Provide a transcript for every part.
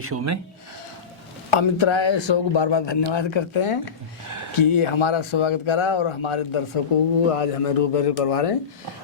Show में Amit Rai show को बार बार धन्यवाद करते हैं कि हमारा स्वागत करा और हमारे दर्शकों को आज हमें रूबरू करवा रहे हैं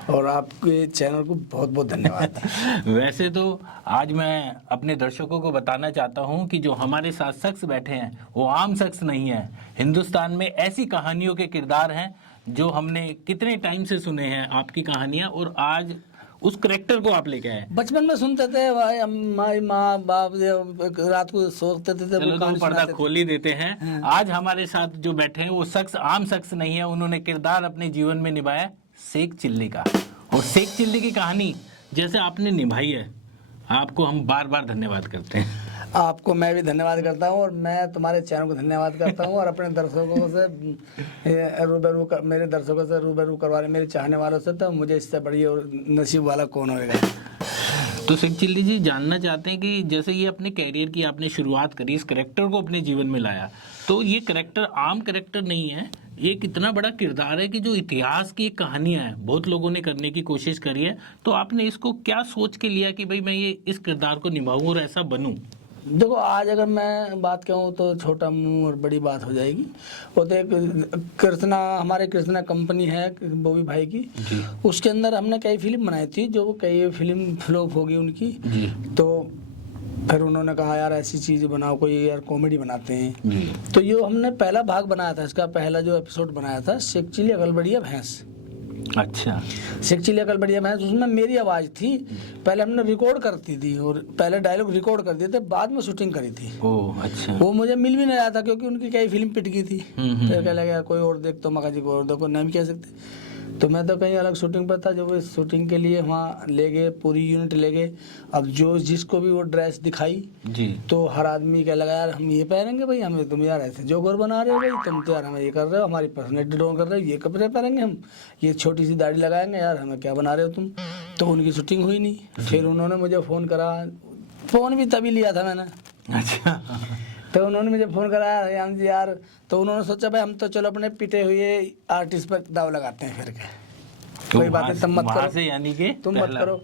और आपके चैनल को बहुत बहुत धन्यवाद। वैसे तो आज मैं अपने दर्शकों को बताना चाहता हूं कि जो हमारे साथ शख्स बैठे हैं वो आम शख्स नहीं है। हिंदुस्तान में ऐसी कहानियों के किरदार हैं जो हमने कितने टाइम से सुने हैं आपकी कहानियां, और आज उस करेक्टर को आप लेके आए। बचपन में सुनते थे भाई, हमारी माँ बाप रात को सोते थे चलो तो पर्दा खोल ही देते हैं। आज हमारे साथ जो बैठे हैं वो शख्स आम शख्स नहीं है। उन्होंने किरदार अपने जीवन में निभाया शेख चिल्ली का, और शेख चिल्ली की कहानी जैसे आपने निभाई है, आपको हम बार बार धन्यवाद करते हैं। आपको मैं भी धन्यवाद करता हूं और मैं तुम्हारे चैनल को धन्यवाद करता हूं और अपने दर्शकों से मेरे दर्शकों से रूबरू करवाने, मेरे चाहने वालों से, तो मुझे इससे बड़ी और नसीब वाला कौन होगा। तो शेख चिल्ली जी जानना चाहते हैं कि जैसे ये अपने कैरियर की आपने शुरुआत करी, इस करेक्टर को अपने जीवन में लाया, तो ये करेक्टर आम करेक्टर नहीं है, ये कितना बड़ा किरदार है कि जो इतिहास की कहानियां हैं बहुत लोगों ने करने की कोशिश करी है। तो आपने इसको क्या सोच के लिया कि भाई मैं ये इस किरदार को निभाऊं और ऐसा बनूं? देखो, आज अगर मैं बात कहूँ तो छोटा मुंह और बड़ी बात हो जाएगी। वो तो एक हमारे कृष्णा कंपनी है बॉबी भाई की, उसके अंदर हमने कई फिल्म बनाई थी, जो कई फिल्म फ्लॉप होगी उनकी। तो फिर उन्होंने कहा यार ऐसी चीज़ बनाओ, कोई यार कॉमेडी बनाते हैं। तो ये हमने पहला भाग बनाया था, इसका पहला जो एपिसोड बनाया था शेख चिल्ली अकल बढ़िया भैंस। अच्छा, शेख चिल्ली अकल बढ़िया भैंस, उसमें मेरी आवाज़ थी। पहले हमने रिकॉर्ड करती थी और पहले डायलॉग रिकॉर्ड कर दिए थे, बाद में शूटिंग करी थी। ओह अच्छा। वो मुझे मिल भी नहीं रहा था क्योंकि उनकी कई फिल्म पिट गई थी। फिर कह लगा कोई और देख, तो मका जी को और देखो, नहीं कह सकते। तो मैं तो कहीं अलग शूटिंग पर था, जो वो शूटिंग के लिए वहाँ ले गए, पूरी यूनिट ले गए। अब जो जिसको भी वो ड्रेस दिखाई जी, तो हर आदमी कह लगा यार हम ये पहनेंगे भाई, हमें तुम यार ऐसे जोगर बना रहे हो भाई, तुम तो यार हमें ये कर रहे हो, हमारी पर्सनैलिटी डाउन कर रहे हो, ये कपड़े पहनेंगे हम, ये छोटी सी दाढ़ी लगाएंगे, यार हमें क्या बना रहे हो तुम। तो उनकी शूटिंग हुई नहीं। फिर उन्होंने मुझे फ़ोन करा, फ़ोन भी तभी लिया था मैंने। अच्छा। तो उन्होंने मुझे फ़ोन कराया यान जी यार, तो उन्होंने सोचा भाई हम तो चलो अपने पिटे हुए आर्टिस्ट पर दाव लगाते हैं। फिर के कोई बात नहीं, तुम मत करो से, यानी कि तुम मत करो।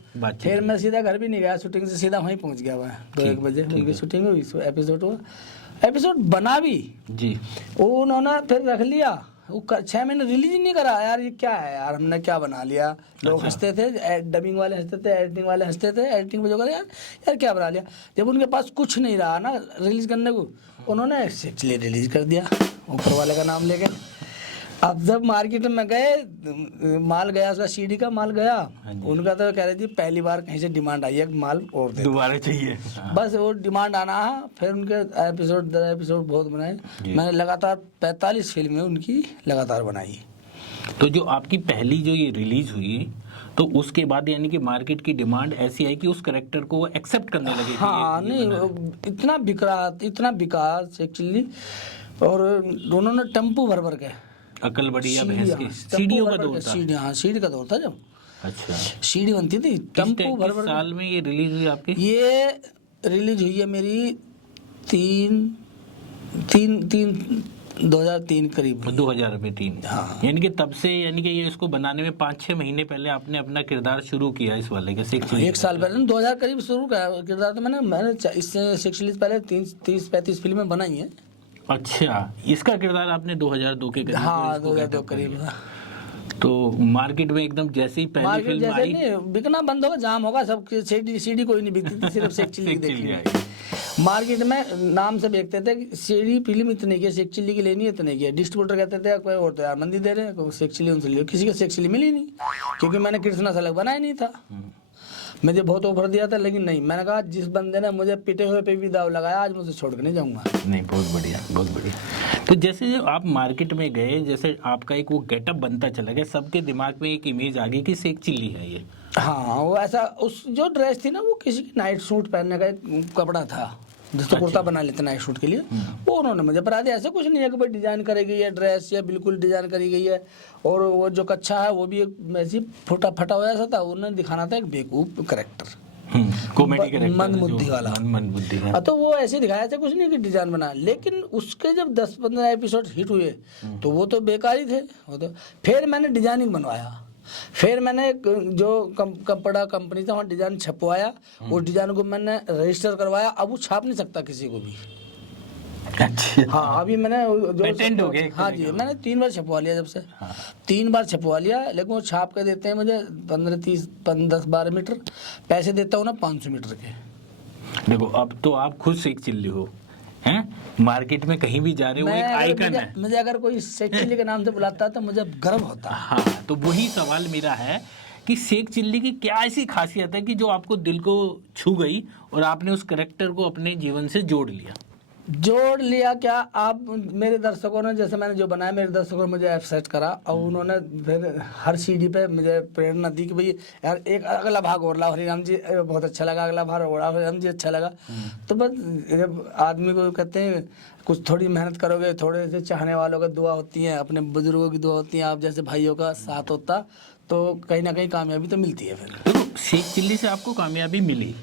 फिर मैं सीधा घर भी नहीं गया, शूटिंग से सीधा वहीं पहुंच गया। वह 2-1 बजे उनकी शूटिंग हुई, एपिसोड हुआ, एपिसोड बना भी जी। वो उन्होंने फिर रख लिया, वो 6 महीने रिलीज नहीं करा। यार ये क्या है यार, हमने क्या बना लिया। लोग हंसते थे, डबिंग वाले हंसते थे, एडिटिंग वाले हंसते थे, एडिटिंग में जो करे यार यार क्या बना लिया। जब उनके पास कुछ नहीं रहा ना रिलीज करने को, उन्होंने एक्चुअली रिलीज कर दिया ऊपर वाले का नाम लेके। अब जब मार्केट में गए, माल गया, उसका सीडी का माल गया, उनका तो कह रहे थी पहली बार कहीं से डिमांड आई है, माल और दे दोबारा चाहिए। बस वो डिमांड आना है। फिर उनके एपिसोड बहुत बनाए। मैंने लगातार 45 फिल्में उनकी लगातार बनाई। तो जो आपकी पहली जो ये रिलीज हुई, तो उसके बाद यानी कि मार्केट की डिमांड ऐसी आई कि उस करेक्टर को एक्सेप्ट करने लगे। हाँ, नहीं इतना बिका एक्चुअली। और दोनों ने टेम्पो भर भर के अकल बढ़िया भैंस की सीढ़ियों का दौर था। सीढ़ी का दौर था जब। अच्छा, सीढ़ी बनती थी, टेम्पो भर भर। साल में ये रिलीज हुई आपकी? ये रिलीज हुई है मेरी 2003 करीब। 2003। हाँ। यानी कि तब से, यानी कि ये इसको बनाने में 5-6 महीने पहले आपने अपना किरदार शुरू किया इस वाले के? 1 साल पहले 2000 करीब शुरू किया किरदार। तो मैंने इससे 6 पहले 30-35 फिल्में बनाई हैं। अच्छा, इसका किरदार आपने 2002 के करीब? हाँ, 2002 करीब। तो मार्केट में एकदम जैसे ही पहली फिल्म आई, नहीं बिकना बंद होगा, जाम होगा, सब सीडी कोई नहीं बिकती थी, सिर्फ शेख चिल्ली देखी। मार्केट में नाम से बेचते थे कि सीडी फिल्म इतने की, शेख चिल्ली की लेनी है इतने की। डिस्ट्रीब्यूटर कहते थे कोई और तो यार मंदी दे रहे हैं, शेख चिल्ली उनसे लियो। किसी को शेख चिल्ली मिली नहीं क्योंकि मैंने कृष्णा से अलग बनाया नहीं था। मुझे बहुत ऑफर दिया था, लेकिन नहीं, मैंने कहा जिस बंदे ने मुझे पिटे हुए पे भी दाव लगाया, आज मुझे छोड़ के नहीं जाऊंगा। नहीं, बहुत बढ़िया, बहुत बढ़िया। तो जैसे जो आप मार्केट में गए, जैसे आपका एक वो गेटअप बनता चला गया, सबके दिमाग में एक इमेज आ गई कि शेख चिल्ली है ये। हाँ, वो ऐसा, उस जो ड्रेस थी ना, वो किसी की नाइट सूट पहनने का एक कपड़ा था, जिससे कुर्ता बना लेते नाइट सूट के लिए, वो उन्होंने मुझे बना दिया। ऐसा कुछ नहीं है कि भाई डिजाइन करी गई है ड्रेस, या बिल्कुल डिजाइन करी गई है। और वो जो कच्चा है वो भी एक ऐसी फटा फटा हुआ ऐसा था। उन्होंने दिखाना था एक बेवकूफ करेक्टर, कॉमेडी करेक्टर, मंदबुद्धि वाला। मंदबुद्धि। तो वो ऐसे दिखाया था, कुछ नहीं कि डिजाइन बना। लेकिन उसके जब 10-15 एपिसोड हिट हुए तो वो तो बेकार ही थे। वो तो फिर मैंने डिजाइनिंग बनवाया, फिर मैंने जो कपड़ा कंपनी था वहाँ डिजाइन छपवाया, उस डिजाइन को मैंने रजिस्टर करवाया, अब वो छाप नहीं सकता किसी को भी। अच्छा। हाँ, अभी मैंने जो पेटेंट हो गया। हाँ जी, मैंने 3 बार छपवा लिया जब से। 3 बार छपवा लिया, लेकिन वो छाप के देते हैं मुझे 10-12 मीटर, पैसे देता हूँ ना 500 मीटर के। देखो अब तो आप खुद शेख चिल्ली हो, हैं, मार्केट में कहीं भी जा रहे हो, एक आइकन है। मुझे अगर कोई शेख चिल्ली के नाम से बुलाता तो मुझे गर्व होता। हाँ, तो वही सवाल मेरा है कि शेख चिल्ली की क्या ऐसी खासियत है कि जो आपको दिल को छू गई और आपने उस कैरेक्टर को अपने जीवन से जोड़ लिया? क्या आप मेरे दर्शकों ने, जैसे मैंने जो बनाया, मेरे दर्शकों ने मुझे एक्सेप्ट करा और उन्होंने फिर हर सीढ़ी पे मुझे प्रेरणा दी कि भाई यार एक अगला भाग और लाओ हरिराम जी, बहुत अच्छा लगा, अगला भाग और हरिराम जी अच्छा लगा। तो बस जब आदमी को कहते हैं कुछ थोड़ी मेहनत करोगे, थोड़े से चाहने वालों का दुआ होती है, अपने बुजुर्गों की दुआ होती है, आप जैसे भाइयों का साथ होता तो कहीं ना कहीं कामयाबी तो मिलती है। फिर तो शेख चिल्ली से आपको कामयाबी मिली,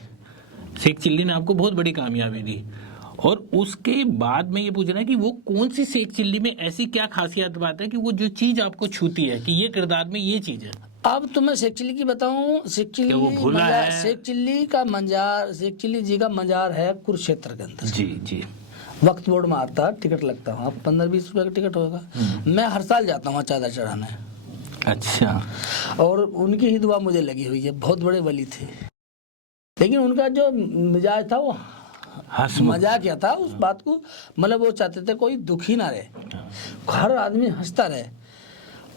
शेख चिल्ली ने आपको बहुत बड़ी कामयाबी दी, और उसके बाद में ये पूछना है कि वो कौन सी शेख चिल्ली में ऐसी क्या खासियत बात है कि वो जो चीज आपको छूती है कि ये किरदार में ये चीज है? अब तो मैं शेख चिल्ली की बताऊं, शेख चिल्ली का मंजार, शेख चिल्ली जी का मंजार है कुरुक्षेत्र के अंदर। जी जी। वक्त बोर्ड में आता, टिकट लगता है, 15-20 रुपए का टिकट होगा। मैं हर साल जाता हूँ चादर चढ़ाने। अच्छा। और उनकी ही दुआ मुझे लगी हुई है, बहुत बड़े वली थे, लेकिन उनका जो मिजाज था वो मजाक क्या था उस बात को, मतलब वो चाहते थे कोई दुखी ना रहे, हर आदमी हंसता रहे।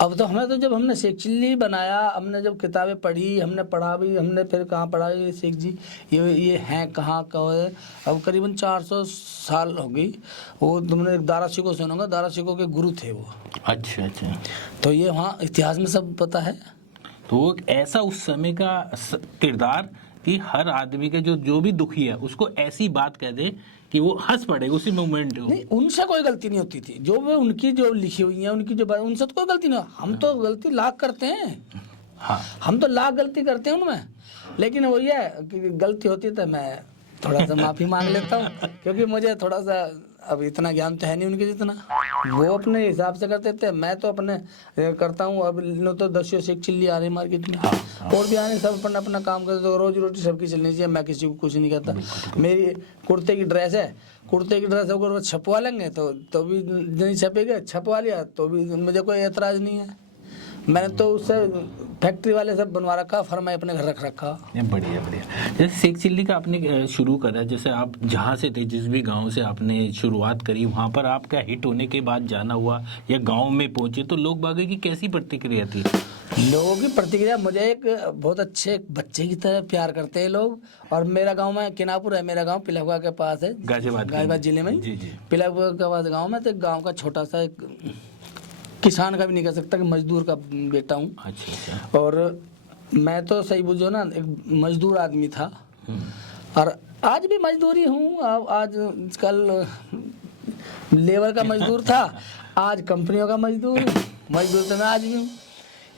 अब तो हमें तो जब हमने शेख चिल्ली बनाया, हमने जब किताबें पढ़ी, हमने पढ़ा भी, हमने फिर कहाँ पढ़ा ये शेख जी, ये हैं कहाँ का है। अब करीबन 400 साल हो गई। वो तुमने दारा शिकोह सुनोगा, दारा शिकोह के गुरु थे वो। अच्छा अच्छा। तो ये वहाँ इतिहास में सब पता है। तो ऐसा उस समय का किरदार कि हर आदमी के जो भी दुखी है उसको ऐसी बात कह दे कि वो हंस पड़े उसी मोमेंट। नहीं, उनसे कोई गलती नहीं होती थी, जो वे उनकी जो लिखी हुई है, उनकी जो उनसे तो कोई गलती नहीं। हम तो गलती लाख करते हैं। हाँ, हम तो लाख गलती करते हैं उनमें, लेकिन वही है कि गलती होती है तो मैं थोड़ा सा माफी मांग लेता हूँ, क्योंकि मुझे थोड़ा सा अब इतना ज्ञान तो है नहीं उनके जितना। वो अपने हिसाब से करते थे, मैं तो अपने करता हूँ। अब तो 10 शेख चिल्ली आ रही मार्केट में, और भी आने, सब अपना अपना काम करते, तो रोजी रोटी सबकी चलनी चाहिए, मैं किसी को कुछ नहीं कहता। मेरी कुर्ते की ड्रेस है, कुर्ते की ड्रेस अगर छपवा लेंगे तो भी नहीं छपेगा, छपवा लिया तो भी मुझे कोई एतराज नहीं है। मैंने तो उससे फैक्ट्री वाले से बनवा रखा, फरमाई अपने घर रख रखा। बढ़िया बढ़िया। जैसे शेख चिल्ली का आपने शुरू करा, जैसे आप जहाँ से थे, जिस भी गांव से आपने शुरुआत करी, वहाँ पर आपका हिट होने के बाद जाना हुआ या गांव में पहुंचे तो लोग बागों की कैसी प्रतिक्रिया थी? लोगों की प्रतिक्रिया, मुझे एक बहुत अच्छे बच्चे की तरह प्यार करते हैं लोग। और मेरा गांव में किनापुर है, मेरा गांव पिलाहुआ के पास है, गाजियाबाद जिले में। पिलाहुआ के पास गाँव में, तो गाँव का छोटा सा एक किसान का भी नहीं कह सकता कि मजदूर का बेटा हूँ। अच्छा। और मैं तो सही बुझो ना, एक मजदूर आदमी था, और आज भी मजदूरी हूँ। आज कल लेबर का मजदूर था, आज कंपनियों का मजदूर तो मैं आज भी हूँ।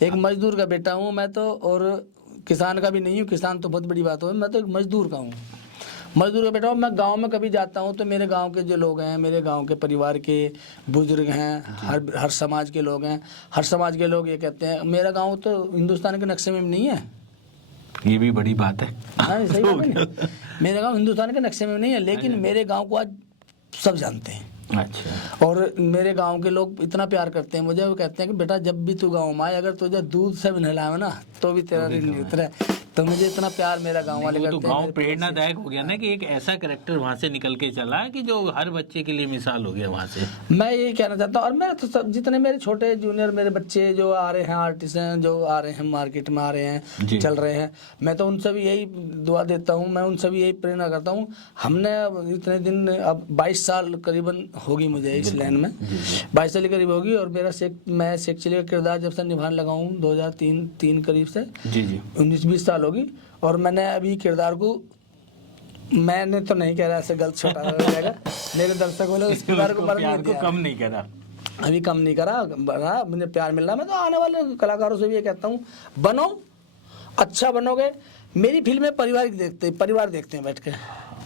एक मजदूर का बेटा हूँ मैं तो, और किसान का भी नहीं हूँ। किसान तो बहुत बड़ी बात हो, मैं तो एक मजदूर का हूँ, मजदूर का बेटा हूँ। मैं गांव में कभी जाता हूँ तो मेरे गांव के जो लोग हैं, मेरे गांव के परिवार के बुजुर्ग हैं, हर समाज के लोग हैं, हर समाज के लोग ये कहते हैं, मेरा गांव तो हिंदुस्तान के नक्शे में नहीं है। ये भी बड़ी बात है। हाँ, सही बात है। मेरा गांव हिंदुस्तान के नक्शे में नहीं है, लेकिन मेरे गांव को आज सब जानते हैं। अच्छा। और मेरे गांव के लोग इतना प्यार करते हैं मुझे, वो कहते हैं कि बेटा जब भी तू गांव में आए, अगर तुझे दूध से भी नहलावे ना तो भी तेरा ऋण नहीं उतरे। तो मुझे इतना प्यार मेरा गांव वाले करते हैं। तो गांव प्रेरणादायक हो गया ना कि एक ऐसा कैरेक्टर वहां से निकल के चला कि जो हर बच्चे के लिए मिसाल हो गया वहां से। मैं यही कहना चाहता हूँ। और मेरे तो जितने मेरे छोटे जूनियर मेरे बच्चे जो आ रहे हैं, आर्टिस्ट हैं जो आ रहे हैं, मार्केट में आ रहे हैं, चल रहे हैं, मैं तो उनसे भी यही दुआ देता हूँ, मैं उनसे भी यही प्रेरणा करता हूँ। हमने इतने दिन, अब 22 साल करीबन होगी मुझे इस लाइन में, 22 साल करीब होगी। और मेरा मैं शेख चिल्ली का किरदार जब से निभाने लगा हूँ 2003 करीब से, 19-20 साल होगी। और मैंने अभी किरदार को, मैंने तो नहीं कह रहा ऐसे गलत छोटा हो जाएगा, मेरे दर्शक बोले उस किरदार को कम नहीं करा, अभी कम नहीं करा, बड़ा मुझे प्यार मिल रहा। मैं तो आने वाले कलाकारों से भी ये कहता हूँ, बनो, अच्छा बनोगे। मेरी फिल्में परिवार देखते हैं बैठ के,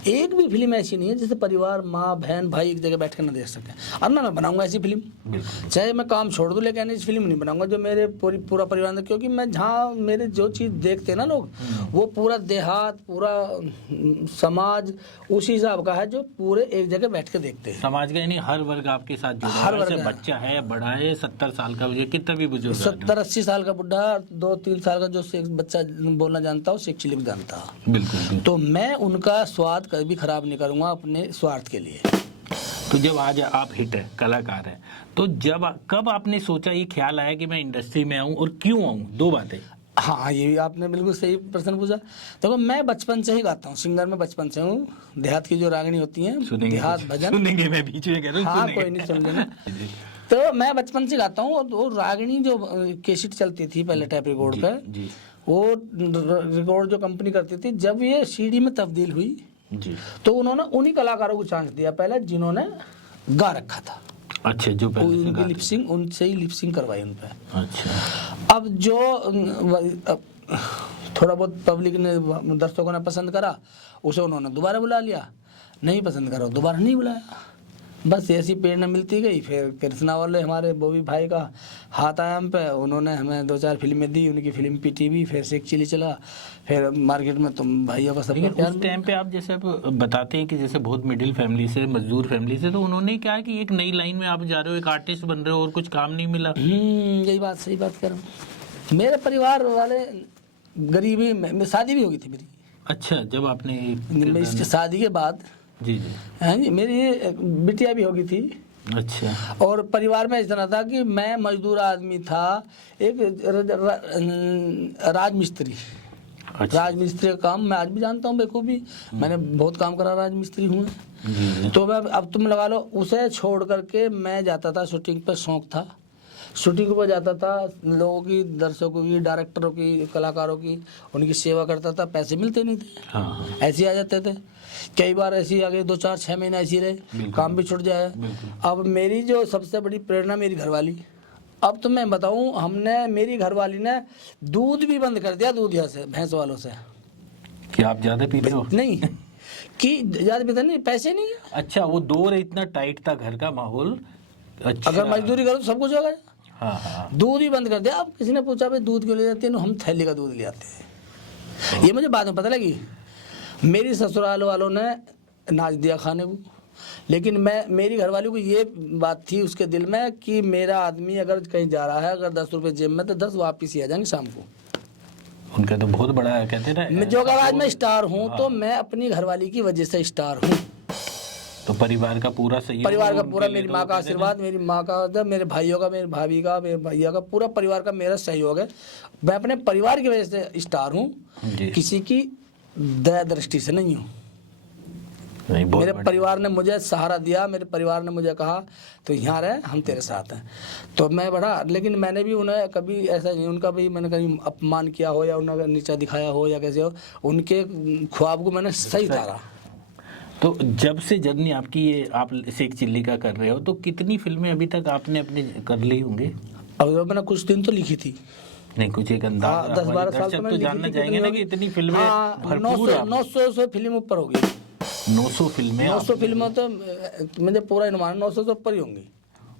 एक भी फिल्म ऐसी नहीं है जिसे परिवार माँ बहन भाई एक जगह बैठ कर ना देख सके। अब ना मैं बनाऊंगा ऐसी फिल्म, चाहे मैं काम छोड़ दूं, लेकिन ऐसी फिल्म नहीं बनाऊंगा जो मेरे पूरा परिवार, क्योंकि मैं जहाँ मेरे जो चीज़ देखते हैं ना लोग, वो पूरा देहात, पूरा समाज उसी हिसाब का है जो पूरे एक जगह बैठ के देखते हैं। समाज का यानी हर वर्ग आपके साथ जुड़ा है, हर वर्ग जैसे बच्चा है, बड़ा है, 70 साल का, कितना भी बुजुर्ग, 70-80 साल का बुढ़ा, 2-3 साल का जो बच्चा बोलना जानता हो, शेख चिल्ली जानता हो। बिल्कुल। तो मैं उनका स्वाद कभी खराब नहीं करूंगा अपने स्वार्थ के लिए। तो जब आज आप हिट है, कलाकार है, तो कब आपने सोचा, ये ख्याल आया कि मैं इंडस्ट्री में आऊं, और क्यों आऊं? 2 बातें। हाँ, ये आपने बिल्कुल सही प्रश्न पूछा। देखो, मैं बचपन से ही गाता हूँ, सिंगर में बचपन से हूँ। देहात की जो रागनी होती है, देहात भजन सुनेंगे, मैं बीच में कह रहा हूं, हाँ कोई नहीं, सुन लेना। तो मैं बचपन से गाता हूँ, और वो रागनी जो कैसेट चलती थी पहले टेप रिकॉर्ड पे, वो रिकॉर्ड जो कंपनी करती थी, जब ये सीडी में तब्दील हुई जी, तो उन्होंने उन्हीं कलाकारों को चांस दिया पहले जिन्होंने गा रखा था। अच्छा, जो पहले उनकी लिपसिंग, उनसे ही लिपसिंग करवाई उन पे। अच्छा। अब जो थोड़ा बहुत पब्लिक ने, दर्शकों ने पसंद करा, उसे उन्होंने दोबारा बुला लिया, नहीं पसंद करा दोबारा नहीं बुलाया। बस ऐसी प्रेरणा मिलती गई। फिर कृष्णा वाले हमारे बॉबी भाई का हाथ आया हम पे, उन्होंने हमें 2-4 फिल्में दी, उनकी फिल्म पीटीवी, फिर शेख चिल्ली चला, फिर मार्केट में तुम भाइयों का सब। उस टाइम पे आप जैसे बताते हैं कि जैसे बहुत मिडिल फैमिली से, मजदूर फैमिली से, तो उन्होंने क्या है कि एक नई लाइन में आप जा रहे हो, एक आर्टिस्ट बन रहे हो, और कुछ काम नहीं मिला। यही बात, सही बात कर रहा हूँ। मेरे परिवार वाले गरीबी में शादी भी हो गई थी मेरी। अच्छा, जब आपने इसकी शादी के बाद जी हाँ जी, मेरी बिटिया भी हो गई थी। अच्छा। और परिवार में इस तरह था कि मैं मजदूर आदमी था, एक राजमिस्त्री। अच्छा। राजमिस्त्री का काम मैं आज भी जानता हूँ बेखूबी, मैंने बहुत काम करा, राजमिस्त्री हूँ। तो मैं, अब तुम लगा लो, उसे छोड़ करके मैं जाता था शूटिंग पर, शौक था, शूटिंग पर जाता था, लोगों की, दर्शकों की, डायरेक्टरों की, कलाकारों की, उनकी सेवा करता था। पैसे मिलते नहीं थे। हाँ। ऐसे आ जाते थे, कई बार ऐसी आ गई, 2-4-6 महीने ऐसी रहे, काम भी छूट जाए। अब मेरी जो सबसे बड़ी प्रेरणा मेरी घरवाली। अब तो मैं बताऊं, हमने, मेरी घरवाली ने दूध भी बंद कर दिया, दूध से, भैंस वालों से। कि आप ज्यादा पीते हो? नहीं कि ज्यादा पीते नहीं, पैसे नहीं। अच्छा, वो दौर इतना टाइट था घर का माहौल। अच्छा। अगर मजदूरी करो तो सब कुछ होगा। हाँ। दूध ही बंद कर दिया। अब किसी ने पूछा भाई दूध क्यों ले जाते हैं? हम थैली का दूध ले आते हैं। ये मुझे बाद में पता लगी। मेरी ससुराल वालों ने नाच दिया खाने को, लेकिन मेरी घरवाली को ये बात थी उसके दिल में कि मेरा आदमी अगर कहीं जा रहा है, अगर 10 रुपए जेब में, तो 10 वापिस ही आ जाएंगे शाम को। उनका तो बहुत बड़ा है, कहते हैं जो अगर आज मैं स्टार हूँ तो मैं अपनी घरवाली की वजह से स्टार हूँ। तो परिवार का पूरा सहयोग, परिवार का पूरा, मेरी माँ का आशीर्वाद, मेरी माँ का, मेरे भाइयों का, मेरे भाभी का, मेरे भैया का, पूरा परिवार का मेरा सहयोग है। मैं अपने परिवार की वजह से स्टार हूँ, किसी की दया दृष्टि से नहीं हूँ। मेरे परिवार ने मुझे सहारा दिया, मेरे परिवार ने मुझे कहा तो यहाँ रहे, हम तेरे साथ हैं, तो मैं बढ़ा। लेकिन मैंने भी उन्हें कभी ऐसा नहीं, उनका भी मैंने कहीं अपमान किया हो या उन्हें नीचा दिखाया हो या कैसे हो, उनके ख्वाब को मैंने सही उतारा। तो जब से जर्नी आपकी ये, आप शेख चिल्ली का कर रहे हो, तो कितनी फिल्में अभी तक आपने अपने कर ली होंगे? अब मैंने कुछ दिन तो लिखी थी, नहीं कुछ एक अंदाजा, 10-12 साल तो जानना चाहेंगे ना कि इतनी फिल्में। 900 फिल्म ऊपर होगी। 900 फिल्में? 900 फिल्में तो मुझे पूरा अनुमान 900 से ऊपर ही होंगी।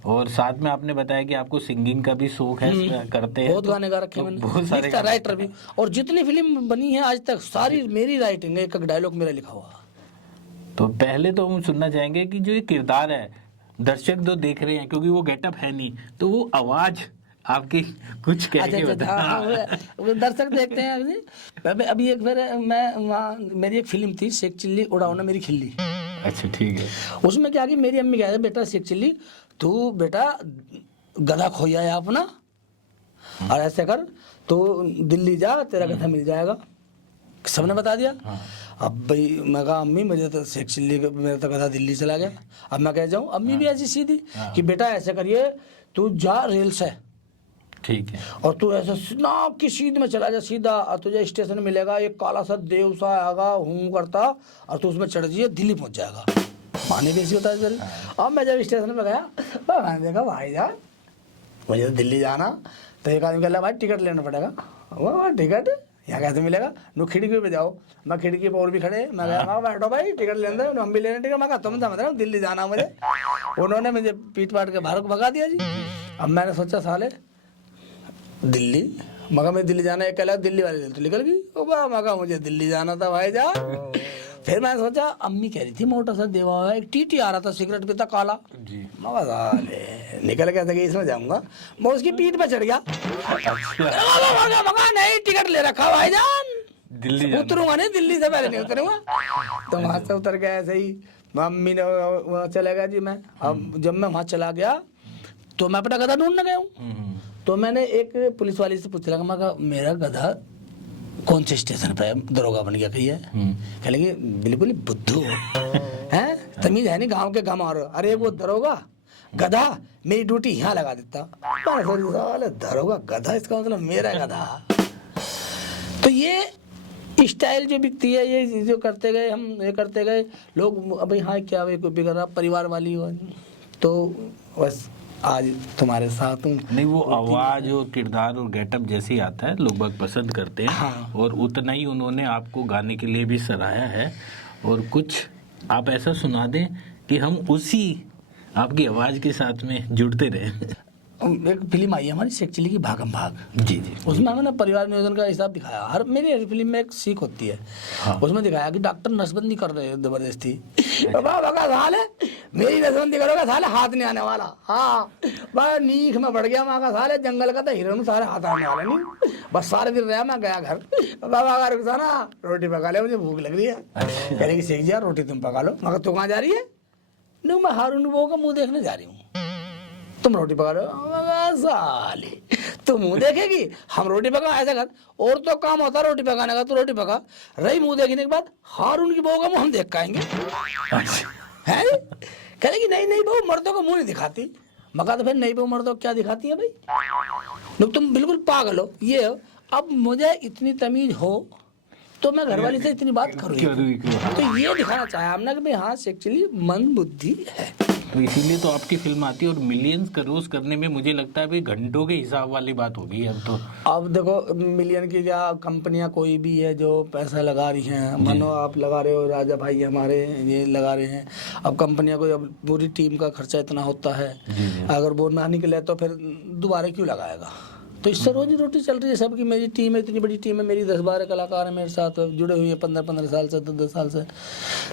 और साथ में आपने बताया कि आपको सिंगिंग का भी शौक है, करते हैं, बहुत गाने गा रखे मैंने, बहुत सारे राइटर भी। और जितनी फिल्म बनी है आज तक सारी मेरी राइटिंग है, एक डायलॉग मेरा लिखा हुआ। तो पहले तो हम सुनना चाहेंगे कि जो ये किरदार है, दर्शक जो देख रहे हैं, क्योंकि वो गेटअप है नहीं, तो वो आवाज आपकी कुछ कह के बता। वो दर्शक देखते हैं। अभी एक बार मैं वहाँ, मेरी एक फिल्म थी शेख चिल्ली उड़ाओ ना मेरी खिल्ली। अच्छा ठीक है। उसमें क्या कि मेरी अम्मी कह रहे, बेटा शेख चिल्ली तू बेटा गधा खोया है अपना, और ऐसे कर तो दिल्ली जा, तेरा गधा मिल जाएगा। सबने बता दिया। अब भाई मैं कहा अम्मी मुझे तो शेख चिल्ली, मेरा तो गधा दिल्ली चला गया, अब मैं कह जाऊँ? अम्मी भी ऐसी सीधी कि बेटा ऐसे करिए, तू जा रेल से, ठीक है, और तू ऐसा ना कि सीध में चला जा सीधा, और तुझे स्टेशन मिलेगा एक काला सा देव सा आएगा हूँ करता, और तू उसमें चढ़ जाइए, दिल्ली पहुंच जाएगा। माने भी ऐसी होता है। अब मैं जब स्टेशन पे गया, मैंने देखा भाई जान मुझे तो दिल्ली जाना, तो एक आदमी कह रहा भाई टिकट लेना पड़ेगा। वो टिकट यहाँ कैसे मिलेगा? नु खिड़की पे जाओ। मैं खिड़की पर और भी खड़े, मैं गया, मैं बैठो भाई टिकट लेने दो, हम भी लेने टिकट। मैं कहा तुम समझ दिल्ली जाना मुझे। उन्होंने मुझे पीट पाट के बाहर को भगा दिया जी। अब मैंने सोचा साले दिल्ली, मगर मैं दिल्ली जाना, एक कहला दिल्ली वाली दिल तो निकल गई। मगर मुझे दिल्ली जाना था भाई जा। फिर मैंने सोचा अम्मी कह रही थी मोटा सा देवा हुआ एक टीटी आ रहा था सिगरेट पीता काला, मगर साले निकल गया था कि इसमें जाऊंगा। मैं उसकी पीठ पे चढ़ गया। मगर नहीं टिकट ले रखा भाईजान, दिल्ली उतरूंगा नहीं, दिल्ली से पहले नहीं उतरूंगा। तो वहां से उतर गया ऐसे ही। मम्मी ने वहाँ चला गया जी। मैं अब जब मैं वहां चला गया तो मैं अपना गधा ढूंढने गया हूँ। तो मैंने एक पुलिस वाले से पूछ लगा, मैं मेरा गधा कौन से स्टेशन पे दरोगा बन गया कही है? कह लगे बिल्कुल बुद्धू है, तमीज है नहीं, गांव के गम। और अरे वो दरोगा गधा, मेरी ड्यूटी यहाँ लगा देता। दरोगा गधा, इसका मतलब मेरा गधा। तो ये स्टाइल जो बिकती है, ये जो करते गए हम, ये करते गए लोग। अभी हाँ क्या बिगड़ रहा, परिवार वाली हो तो बस आज तुम्हारे साथ हूँ। नहीं, वो आवाज और किरदार और गेटअप जैसे ही आता है लोग बाग पसंद करते हैं। हाँ। और उतना ही उन्होंने आपको गाने के लिए भी सराहा है। और कुछ आप ऐसा सुना दें कि हम उसी आपकी आवाज के साथ में जुड़ते रहे। एक फिल्म आई है हमारी शेख चिल्ली की, भागम भाग। जी जी। उसमें हमने परिवार नियोजन का हिसाब दिखाया। हर मेरी फिल्म में एक सीख होती है। हाँ। उसमें दिखाया कि डॉक्टर नसबंदी कर रहे हैं जबरदस्ती। साले मेरी नसबंदी करोगे साले हाथ नहीं आने वाला। हाँ बस नीख में बढ़ गया। माँ का साले जंगल का था हिरन, सारे हाथ आने वाला नहीं। बस सारे दिन रहा, मैं गया घर। बाबा का रुक ना, रोटी पका ले, मुझे भूख लग रही है। कह रही शेख जी रोटी तुम पका लो। मगर तू कहाँ जा रही है? नहीं मैं हारून बहू का मुंह देखने जा रही हूँ। तुम रोटी पका लो। साले तू मुंह देखेगी, हम रोटी पका ऐसा कर। और तो काम होता रोटी पकाने का, तू रोटी पका। रही मुंह देखने के बाद हारून की बहू का मुंह हम देख पाएंगे है? कहेगी नहीं नहीं बहू मर्दों का मुंह नहीं दिखाती। मका तो फिर नहीं बहू मर्दों क्या दिखाती है भाई? तुम बिल्कुल पागल हो। ये हो। अब मुझे इतनी तमीज हो तो मैं घरवाली से इतनी बात करूँ तो ये दिखाना चाहा हमने कि भाई हाँ एक्चुअली मन बुद्धि है। तो इसीलिए तो आपकी फिल्म आती है और मिलियंस क्रॉस करने में मुझे लगता है भाई घंटों के हिसाब वाली बात हो गई अब तो। अब देखो मिलियन की क्या कंपनियां कोई भी है जो पैसा लगा रही हैं, मानो आप लगा रहे हो, राजा भाई हमारे ये लगा रहे हैं। अब कंपनियां को अब पूरी टीम का खर्चा इतना होता है, अगर वो ना निकले तो फिर दोबारा क्यों लगाएगा? तो इससे रोजी रोटी चल रही है सबकी। मेरी टीम है, इतनी बड़ी टीम है मेरी, 10-12 कलाकार हैं मेरे साथ जुड़े हुए हैं 15-15 साल से, 10-10 साल से।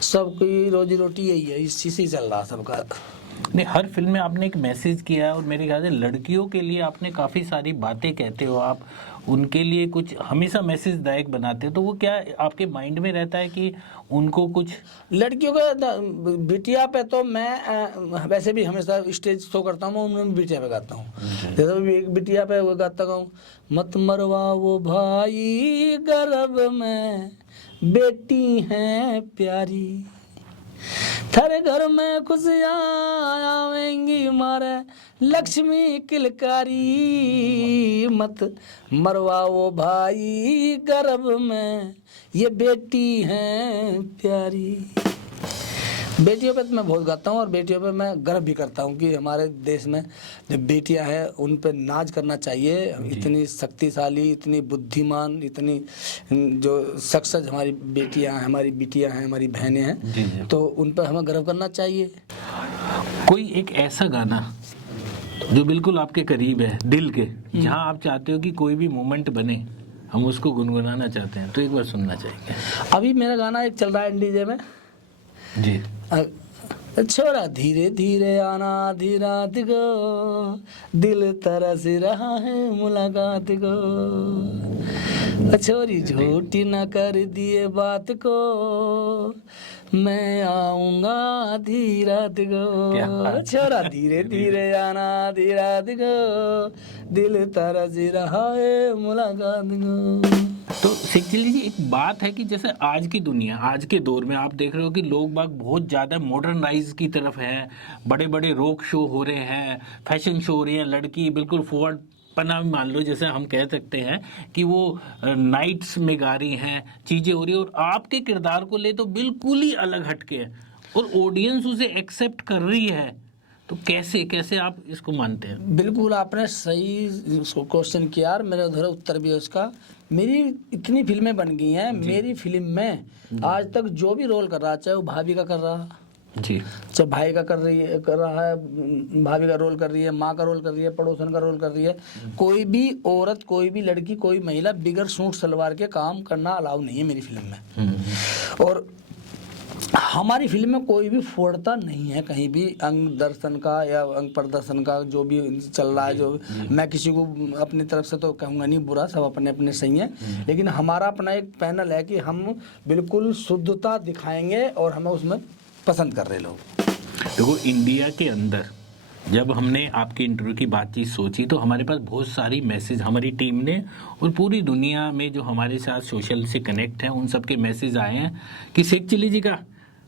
सबकी रोजी रोटी यही है, इसी से चल रहा सबका। नहीं, हर फिल्म में आपने एक मैसेज किया है और मेरे ख्याल से लड़कियों के लिए आपने काफ़ी सारी बातें कहते हो आप, उनके लिए कुछ हमेशा मैसेजदायक बनाते हो। तो वो क्या आपके माइंड में रहता है कि उनको कुछ लड़कियों का बिटिया पे तो मैं वैसे भी हमेशा स्टेज शो करता हूँ, उन्होंने बिटिया पे गाता हूँ। जैसे एक बिटिया पे वो गाता हूँ, मत मरवा वो भाई गर्भ में बेटी है प्यारी, थारे घर में खुशियाँ आवेंगी मारे लक्ष्मी किलकारी, मत मरवाओ भाई गर्भ में ये बेटी है प्यारी। बेटियों पे तो मैं बहुत गाता हूँ और बेटियों पे मैं गर्व भी करता हूँ कि हमारे देश में जो बेटियाँ हैं उन पे नाज करना चाहिए। इतनी शक्तिशाली, इतनी बुद्धिमान, इतनी जो सक्सेस हमारी बेटियाँ हैं, हमारी बिटियाँ हैं, हमारी बहनें हैं, तो उन पर हमें गर्व करना चाहिए। कोई एक ऐसा गाना जो बिल्कुल आपके करीब है दिल के, जहाँ आप चाहते हो कि कोई भी मोमेंट बने हम उसको गुनगुनाना चाहते हैं, तो एक बार सुनना चाहेंगे। अभी मेरा गाना एक चल रहा है डीजे में जी। छोड़ा धीरे धीरे आना आधी रात को, दिल तरस रहा है मुलाकात को, छोरी झूठी न कर दिए बात को, मैं आऊंगा आधी रात को, छोड़ा धीरे धीरे आना आधी रात को, दिल तरस रहा है मुलाकात को। तो शेख चिल्ली जी, एक बात है कि जैसे आज की दुनिया, आज के दौर में आप देख रहे हो कि लोग बाग बहुत ज़्यादा मॉडर्नाइज की तरफ हैं, बड़े बड़े रॉक शो हो रहे हैं, फैशन शो हो रही है, लड़की बिल्कुल फॉरवर्ड पना मान लो जैसे हम कह सकते हैं कि वो नाइट्स में गा रही हैं, चीज़ें हो रही है, और आपके किरदार को ले तो बिल्कुल ही अलग हटके है और ऑडियंस उसे एक्सेप्ट कर रही है। तो कैसे कैसे आप इसको मानते हैं? बिल्कुल आपने सही क्वेश्चन किया और मेरे उधर उत्तर भी है उसका। मेरी इतनी फिल्में बन गई हैं, मेरी फिल्म में आज तक जो भी रोल कर रहा, चाहे वो भाभी का कर रहा जी, चाहे भाई का कर रहा है, भाभी का रोल कर रही है, माँ का रोल कर रही है, पड़ोसन का रोल कर रही है, कोई भी औरत, कोई भी लड़की, कोई महिला बिगर सूट सलवार के काम करना अलाउ नहीं है मेरी फिल्म में। और हमारी फिल्म में कोई भी फोड़ता नहीं है कहीं भी, अंग दर्शन का या अंग प्रदर्शन का जो भी चल रहा है, जो मैं किसी को अपनी तरफ से तो कहूँगा नहीं बुरा, सब अपने अपने सही है, लेकिन हमारा अपना एक पैनल है कि हम बिल्कुल शुद्धता दिखाएंगे और हमें उसमें पसंद कर रहे लोग। देखो, इंडिया के अंदर जब हमने आपके इंटरव्यू की बातचीत सोची तो हमारे पास बहुत सारी मैसेज हमारी टीम ने और पूरी दुनिया में जो हमारे साथ सोशल से कनेक्ट हैं उन सब के मैसेज आए हैं कि शेख चिल्ली जी का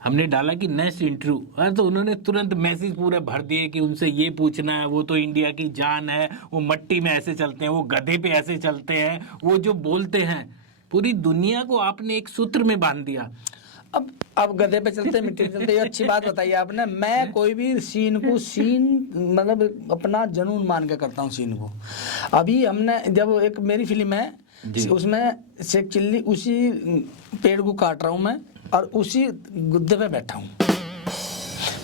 हमने डाला कि नेक्स्ट इंटरव्यू, तो उन्होंने तुरंत मैसेज पूरे भर दिए कि उनसे ये पूछना है, वो तो इंडिया की जान है, वो मट्टी में ऐसे चलते हैं, वो गधे पे ऐसे चलते हैं, वो जो बोलते हैं, पूरी दुनिया को आपने एक सूत्र में बांध दिया। अब गधे पे चलते मिट्टी पे चलते, ये अच्छी बात बताई आपने। मैं कोई भी सीन को मतलब अपना जुनून मान के करता हूँ सीन को। अभी हमने जब एक मेरी फिल्म है उसमें शेख चिल्ली उसी पेड़ को काट रहा हूँ मैं और उसी गुद्दे पे बैठा हूँ,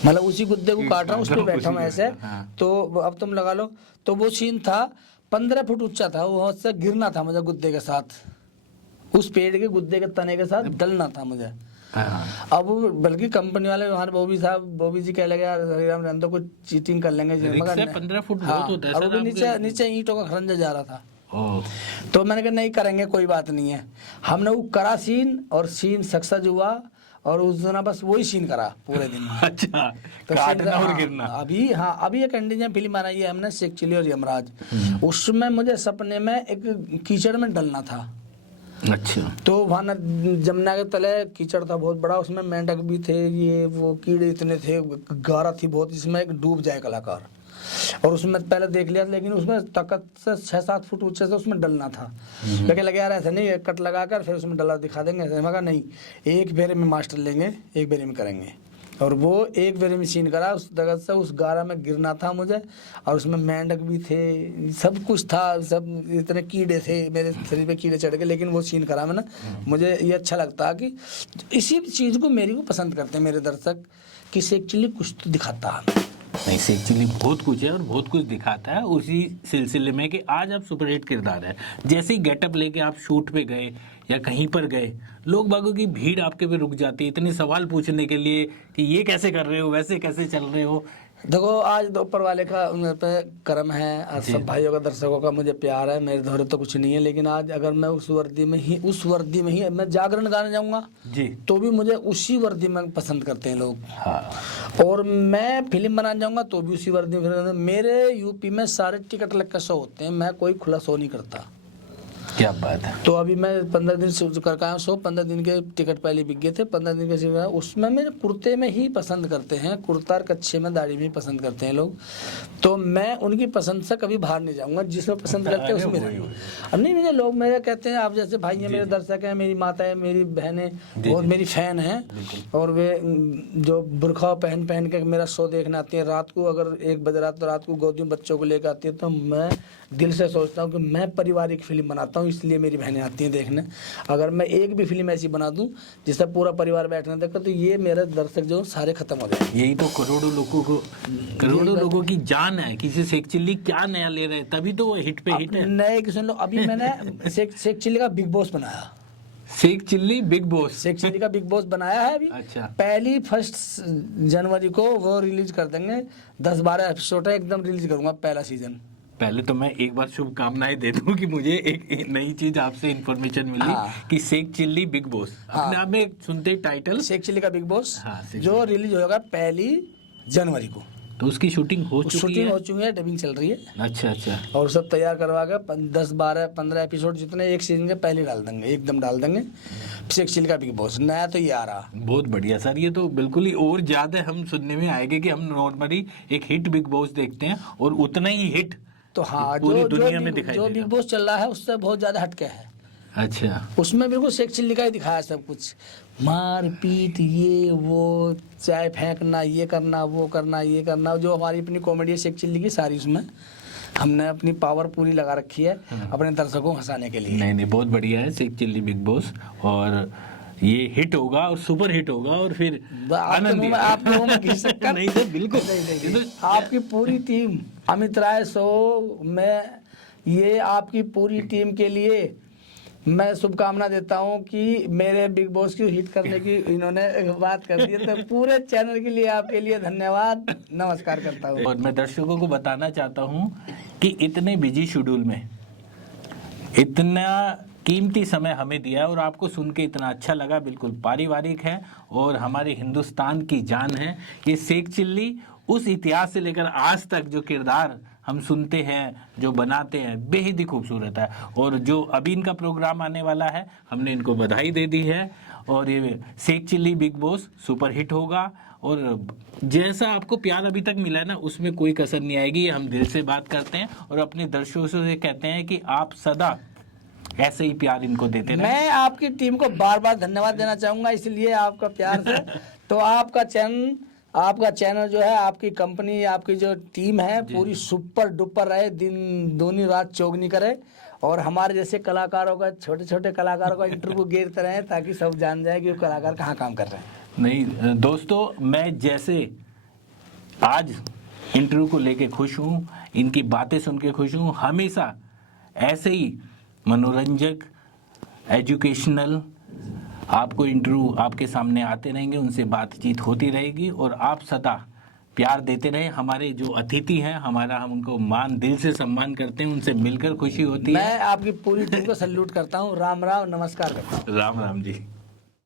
मतलब उसी गुद्दे को काट रहा हूँ, उस पे बैठा हूँ ऐसे। तो अब तुम लगा लो, तो वो सीन था 15 फुट ऊंचा था, वो से गिरना था मुझे गुद्दे के साथ, उस पेड़ के गुद्दे के तने के साथ डलना था मुझे। अब बल्कि कंपनी वाले हमारे बॉबी जी कह लगे यार हरिराम रहने दो, कुछ चीटिंग कर लेंगे, मगर 15 फुट बहुत होता है। और वो नीचे ईंटों का खरंजा जा रहा था। तो मैंने कहा नहीं करेंगे, कोई बात नहीं है। हमने वो करा सीन और सीन सक्सेस हुआ और उस दिन बस वही सीन करा पूरे दिन। अच्छा, तो काटना और गिरना। अभी एक इंडियन फिल्म बनाई है हमने शेख चिल्ली और यमराज, उसमें मुझे सपने में एक कीचड़ में डलना था। अच्छा, तो वहाँ जमुना के तले कीचड़ था बहुत बड़ा, उसमें मेंढक भी थे, ये वो कीड़े इतने थे, गारा थी बहुत, इसमें एक डूब जाए कलाकार। और उसमें पहले देख लिया, लेकिन उसमें ताकत से 6-7 फुट ऊंचे से उसमें डलना था। लेकिन लगे यार ऐसा नहीं, कट लगाकर फिर उसमें डला दिखा देंगे, ऐसे मगर नहीं, एक बेरे में मास्टर लेंगे, एक बेरे में करेंगे। और वो एक बेरे में सीन करा, उस जगह से उस गारा में गिरना था मुझे, और उसमें मेंढक भी थे, सब कुछ था, सब इतने कीड़े थे, मेरे शरीर पे कीड़े चढ़ गए, लेकिन वो सीन करा मैंने। मुझे ये अच्छा लगता कि इसी चीज़ को मेरी को पसंद करते हैं मेरे दर्शक कि शेख चिल्ली कुछ तो दिखाता है। नहीं, शेख चिल्ली बहुत कुछ है और बहुत कुछ दिखाता है। उसी सिलसिले में कि आज आप सुपरहिट किरदार है, जैसे ही गेटअप लेके आप शूट पे गए या कहीं पर गए, लोग बागों की भीड़ आपके पे रुक जाती है इतने सवाल पूछने के लिए कि ये कैसे कर रहे हो, वैसे कैसे चल रहे हो। देखो आज तो ऊपर वाले का उन पे करम है, आज सब भाइयों का दर्शकों का मुझे प्यार है, मेरे धोरे तो कुछ नहीं है, लेकिन आज अगर मैं उस वर्दी में ही मैं जागरण गाने जाऊंगा जी, तो भी मुझे उसी वर्दी में पसंद करते हैं लोग। हाँ। और मैं फिल्म बनाने जाऊंगा तो भी उसी वर्दी में। मेरे यूपी में सारे टिकट लग के शो होते हैं, मैं कोई खुला शो नहीं करता। क्या बात है। तो अभी मैं 15 दिन से कर का शो, 15 दिन के टिकट पहले बिक गए थे, 15 दिन के उसमें मेरे कुर्ते में ही पसंद करते हैं, कुर्ता और कच्छे में दाढ़ी में ही पसंद करते हैं लोग। तो मैं उनकी पसंद से कभी बाहर नहीं जाऊंगा, जिसमें पसंद करते हैं उसमें रहेंगे। अब नहीं, मुझे लोग मेरे कहते हैं आप जैसे भाई हैं, मेरे दर्शक हैं, मेरी माता है, मेरी बहनें और मेरी फैन हैं, और वे जो बुरखा पहन के मेरा शो देखने आती है रात को, अगर 1 बजे रात को गोदी में बच्चों को लेकर आती है, तो मैं दिल से सोचता हूँ कि मैं पारिवारिक फिल्म बनाता हूँ, इसलिए मेरी बहनें आती हैं देखने। अगर मैं एक भी फिल्म ऐसी बना दूँ जिससे पूरा परिवार बैठने देखा, तो ये मेरे दर्शक जो सारे खत्म हो जाए। यही तो करोड़ों लोगों की जान है। किसी शेख चिल्ली क्या नया ले रहे हैं, तभी तो वो हिट पे हिट है। नए किसी लोग, अभी मैंने शेख चिल्ली का बिग बॉस बनाया, शेख चिल्ली बिग बॉस बनाया है अभी। अच्छा। 1 जनवरी को वो रिलीज कर देंगे, 10-12 एपिसोड है, एकदम रिलीज करूंगा पहला सीजन। पहले तो मैं एक बार शुभकामनाएं दे दूं कि मुझे एक नई चीज आपसे इन्फॉर्मेशन मिली। हाँ। कि शेख चिल्ली बिग बॉस। हाँ। अपने आप में सुनते ही टाइटल शेख चिल्ली का बिग बॉस। हाँ, जो रिलीज होगा 1 जनवरी को। तो उसकी शूटिंग हो चुकी है, डबिंग चल रही है। अच्छा। और सब तैयार करवा के 10-12-15 एपिसोड जितने एक सीजन के पहले डाल देंगे, एकदम डाल देंगे। शेख चिल्ली का बिग बॉस नया तो ये आ रहा। बहुत बढ़िया सर, ये तो बिल्कुल ही और ज्यादा हम सुनने में आएगा कि हम नॉर्मली एक हिट बिग बॉस देखते हैं और उतना ही हिट तो हाँ पूरी दुनिया में दिखाई जो बिग बॉस चल रहा है उससे बहुत ज्यादा हटके है। अच्छा। उसमें बिल्कुल शेख चिल्ली का ही दिखाया सब कुछ, मार पीट, ये वो, चाय फेंकना, ये करना, वो करना, ये करना, जो हमारी अपनी कॉमेडी है शेख चिल्ली की सारी उसमें हमने अपनी पावर पूरी लगा रखी है अपने दर्शकों को हंसाने के लिए। नहीं नहीं, बहुत बढ़िया है शेख चिल्ली बिग बॉस, और ये हिट होगा और सुपर हिट होगा और फिर आनंद ही आप लोगों में घिस सकता नहीं तो बिल्कुल नहीं। आपकी पूरी टीम अमित राय शो में, ये आपकी पूरी टीम के लिए मैं शुभकामना देता हूं कि मेरे बिग बॉस की हिट करने की इन्होंने बात कर दी है, तो पूरे चैनल के लिए आपके लिए धन्यवाद, नमस्कार करता हूं। और मैं दर्शकों को बताना चाहता हूं कि इतने बिजी शेड्यूल में इतना कीमती समय हमें दिया है और आपको सुन के इतना अच्छा लगा, बिल्कुल पारिवारिक है और हमारे हिंदुस्तान की जान है। ये शेख चिल्ली उस इतिहास से लेकर आज तक जो किरदार हम सुनते हैं, जो बनाते हैं, बेहद ही खूबसूरत है। और जो अभी इनका प्रोग्राम आने वाला है, हमने इनको बधाई दे दी है और ये Sheikh Chilli big boss super hit होगा और जैसा आपको प्यार अभी तक मिला है ना, उसमें कोई कसर नहीं आएगी। ये हम दिल से बात करते हैं और अपने दर्शकों से कहते हैं कि आप सदा ऐसे ही प्यार इनको देते रहें। मैं आपकी टीम को बार बार धन्यवाद देना चाहूंगा, इसलिए आपका प्यार से तो आपका चैनल जो है, आपकी कंपनी, आपकी जो टीम है पूरी सुपर डुपर रहे, दिन दूनी रात चौगनी करे और हमारे जैसे कलाकारों का, छोटे छोटे कलाकारों का इंटरव्यू घेरते रहे ताकि सब जान जाए कि वो कलाकार कहाँ काम कर रहे हैं। नहीं दोस्तों, मैं जैसे आज इंटरव्यू को लेके खुश हूँ, इनकी बातें सुन के खुश हूँ, हमेशा ऐसे ही मनोरंजक, एजुकेशनल आपको इंटरव्यू आपके सामने आते रहेंगे, उनसे बातचीत होती रहेगी और आप सदा प्यार देते रहे। हमारे जो अतिथि हैं, हम उनको दिल से सम्मान करते हैं, उनसे मिलकर खुशी होती है। मैं आपकी पूरी टीम को सैल्यूट करता हूँ, राम राम, नमस्कार करता हूँ। राम राम जी।